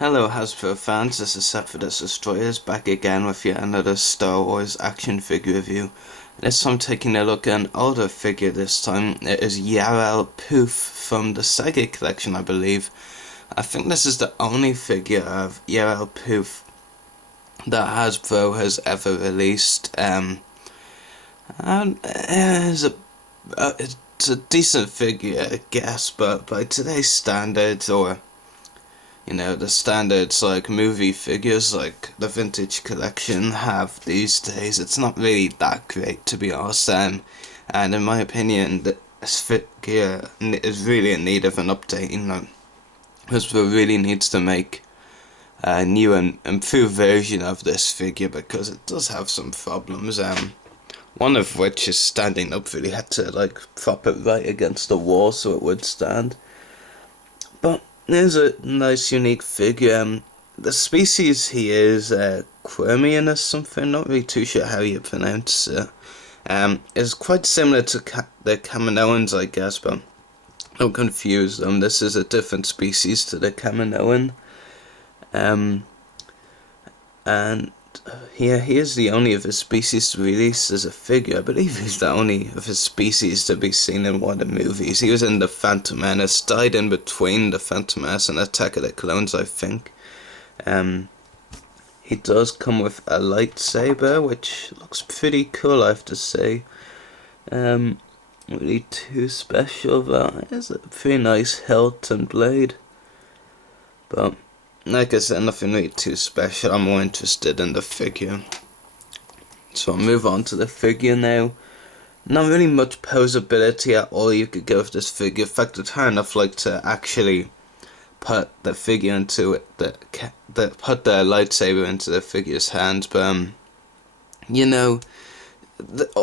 Hello Hasbro fans, this is Sephiroth Destroyers back again with yet another Star Wars action figure review. This time taking a look at an older figure this time. It is Yarael Poof from the Saga collection, I believe. I think this is the only figure of Yarael Poof that Hasbro has ever released. And it's a decent figure, I guess, but by today's standards, or the standards like movie figures like the vintage collection have these days, it's not really that great, to be honest. And in my opinion, this figure is really in need of an update. Hasbro really needs to make a new and improved version of this figure because it does have some problems. One of which is standing up. Really had to prop it right against the wall so it would stand. But there's a nice unique figure. The species he is, Quirmian or something, not really too sure how you pronounce it. Is quite similar to the Kaminoans, I guess, but don't confuse them. This is a different species to the Kaminoan. And yeah, he is the only of his species to release as a figure. I believe he's the only of his species to be seen in one of the movies. He was in the Phantom Menace, died in between the Phantom Menace and Attack of the Clones, I think. He does come with a lightsaber, which looks pretty cool, I have to say. Really too special, but it's a pretty nice hilt and blade. But like I said, nothing really too special. I'm more interested in the figure. So I'll move on to the figure now. Not really much posability at all you could go with this figure. In fact, it's hard enough to actually put the figure into it, put the lightsaber into the figure's hands. But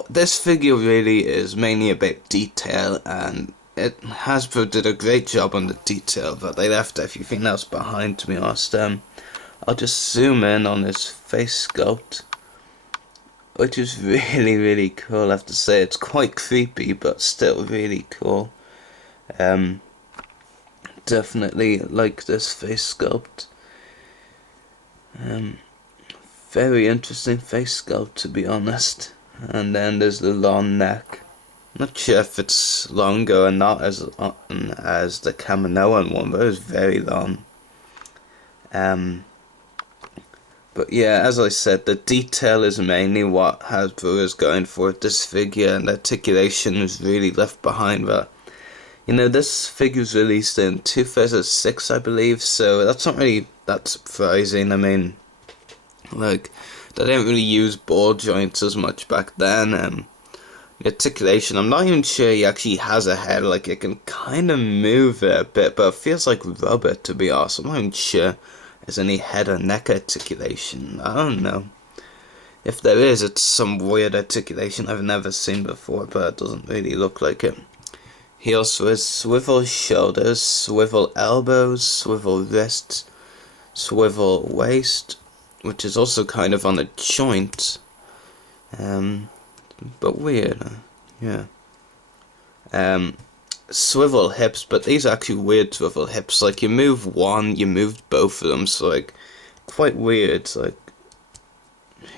this figure really is mainly about detail, and Hasbro did a great job on the detail, but they left everything else behind, to be honest. I'll just zoom in on his face sculpt, which is really, really cool, I have to say. It's quite creepy, but still really cool. Definitely like this face sculpt. Very interesting face sculpt, to be honest. And then there's the long neck. Not sure if it's longer or not as the Kaminoan one, but it's very long. But yeah, as I said, the detail is mainly what Hasbro is going for with this figure, and the articulation is really left behind. But this figure was released in 2006, I believe, so that's not really that surprising. I mean, they didn't really use ball joints as much back then. The articulation, I'm not even sure he actually has a head. It can kind of move it a bit, but it feels like rubber, to be honest. I'm not even sure there's any head or neck articulation. I don't know. If there is, it's some weird articulation I've never seen before, but it doesn't really look like it. He also has swivel shoulders, swivel elbows, swivel wrists, swivel waist, which is also kind of on a joint. But weird, yeah. Swivel hips, but these are actually weird swivel hips. You move one, you move both of them, so quite weird.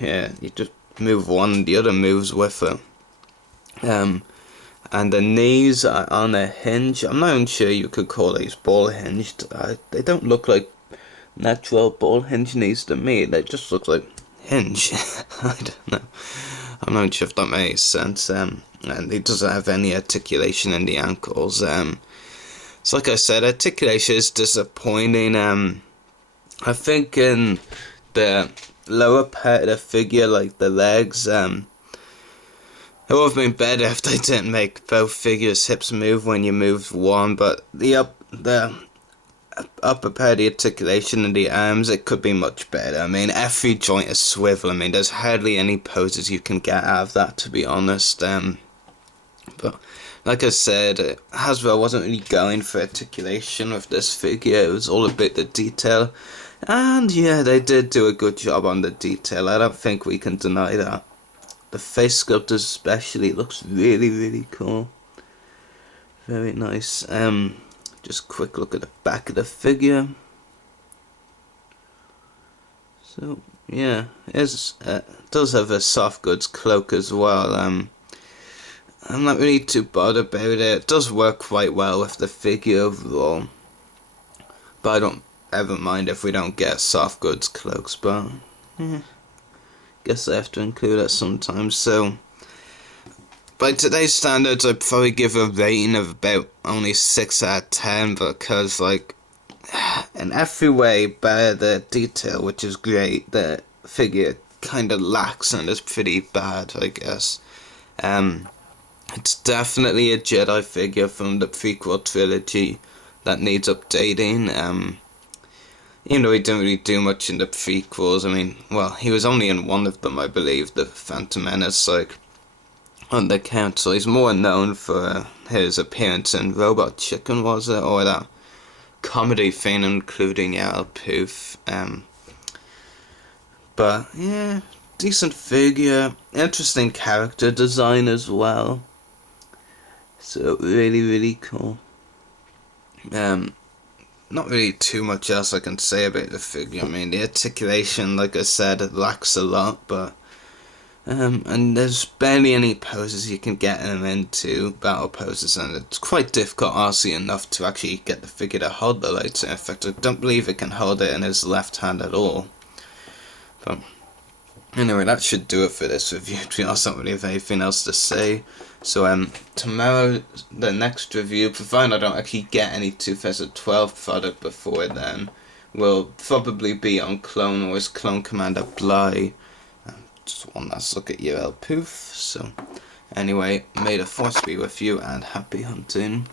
Yeah, you just move one and the other moves with it. And the knees are on a hinge. I'm not even sure you could call these ball hinged. They don't look like natural ball hinge knees to me. They just look like hinge. I don't know. I'm not sure if that makes sense. And he doesn't have any articulation in the ankles. So like I said, articulation is disappointing. I think in the lower part of the figure, like the legs, it would have been better if they didn't make both figures' hips move when you moved one. But the upper part of the articulation and the arms, it could be much better. I mean, every joint is swivel. I mean, there's hardly any poses you can get out of that, to be honest. But like I said, Hasbro wasn't really going for articulation with this figure. It was all about the detail, and yeah, they did do a good job on the detail. I don't think we can deny that. The face sculpt especially looks really, really cool. Very nice. Just quick look at the back of the figure. So yeah, it does have a soft goods cloak as well. I'm not really too bothered about it. It does work quite well with the figure overall, but I don't ever mind if we don't get soft goods cloaks. But yeah, guess I have to include that sometimes. So by today's standards, I'd probably give a rating of about only 6 out of 10 because, like, in every way, by the detail, which is great, the figure kind of lacks and is pretty bad, I guess. It's definitely a Jedi figure from the prequel trilogy that needs updating. Even though he didn't really do much in the prequels, I mean, well, he was only in one of them, I believe, the Phantom Menace, like, on the council. He's more known for his appearance in Robot Chicken, was it? Or that comedy thing including Yarael Poof. But yeah, decent figure, interesting character design as well. So really, really cool. Not really too much else I can say about the figure. I mean, the articulation, like I said, it lacks a lot, but and there's barely any poses you can get him into, battle poses, and it's quite difficult, honestly, enough to actually get the figure to hold the lightsaber. In fact, I don't believe it can hold it in his left hand at all. But anyway, that should do it for this review. To be honest, I don't really have anything else to say. So tomorrow, the next review, provided I don't actually get any 2012 product before then, will probably be on Clone Wars Clone Commander Bly. Just one last look at Yarael Poof. So anyway, may the force be with you and happy hunting.